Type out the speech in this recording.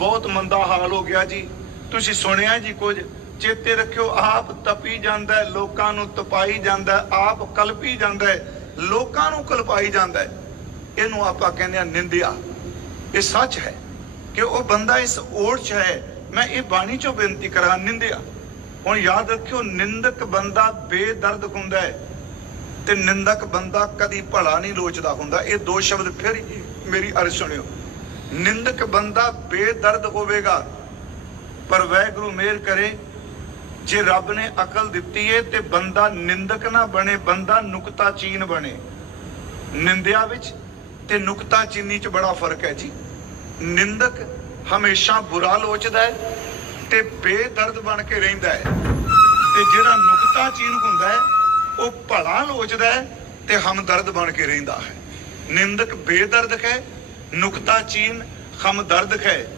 ਬਹੁਤ ਮੰਦਾ ਹਾਲ ਹੋ ਗਿਆ ਜੀ। ਤੁਸੀਂ ਸੁਣਿਆ ਜੀ ਕੁਝ? ਚੇਤੇ ਰੱਖਿਓ, ਆਪ ਤਪੀ ਜਾਂਦਾ ਲੋਕਾਂ ਨੂੰ ਤਪਾਈ ਜਾਂਦਾ ਆਪ ਕਲਪੀ ਜਾਂਦਾ ਲੋਕਾਂ ਨੂੰ ਕਲਪਾਈ ਜਾਂਦਾ ਇਹਨੂੰ ਆਪਾਂ ਕਹਿੰਦੇ ਆ ਨਿੰਦਿਆ। ਇਹ ਸੱਚ ਹੈ ਕਿ ਉਹ ਬੰਦਾ ਇਸ ਓੜ 'ਚ ਹੈ। ਮੈਂ ਇਹ ਬਾਣੀ 'ਚੋਂ ਬੇਨਤੀ ਕਰਾਂ, ਨਿੰਦਿਆ। ਹੁਣ ਯਾਦ ਰੱਖਿਓ, ਨਿੰਦਕ ਬੰਦਾ ਬੇਦਰਦ ਹੁੰਦਾ ਹੈ ਤੇ ਨਿੰਦਕ ਬੰਦਾ ਕਦੀ ਭਲਾ ਨਹੀਂ ਲੋਚਦਾ ਹੁੰਦਾ। ਇਹ ਦੋ ਸ਼ਬਦ ਫਿਰ ਮੇਰੀ ਅਰਜ਼ ਸੁਣਿਓ। ਨਿੰਦਕ ਬੰਦਾ ਬੇਦਰਦ ਹੋਵੇਗਾ। ਪਰ ਵੈਗੁਰੂ ਮਿਹਰ ਕਰੇ, ਜੇ ਰੱਬ ਨੇ ਅਕਲ ਦਿੱਤੀ ਏ ਤੇ ਬੰਦਾ ਨਿੰਦਕ ਨਾ ਬਣੇ, ਬੰਦਾ ਨੁਕਤਾ ਚੀਨ ਬਣੇ। ਨਿੰਦਿਆ ਵਿੱਚ ਤੇ ਨੁਕਤਾ ਚੀਨੀ ਚ ਬੜਾ ਫ਼ਰਕ ਹੈ ਜੀ। ਨਿੰਦਕ ਹਮੇਸ਼ਾ ਬੁਰਾ ਲੋਚਦਾ ਹੈ ਤੇ ਬੇਦਰਦ ਬਣ ਕੇ ਰਹਿੰਦਾ ਹੈ। ਤੇ ਜਿਹੜਾ ਨੁਕਤਾ ਚੀਨ ਹੁੰਦਾ ਹੈ, ਉਹ ਭਲਾ ਲੋਚਦਾ ਹੈ ਤੇ ਹਮਦਰਦ ਬਣ ਕੇ ਰਹਿੰਦਾ ਹੈ। ਨਿੰਦਕ ਬੇਦਰਦ ਹੈ ਨੁਕਤਾ ਚੀਨ ਹਮਦਰਦ ਹੈ।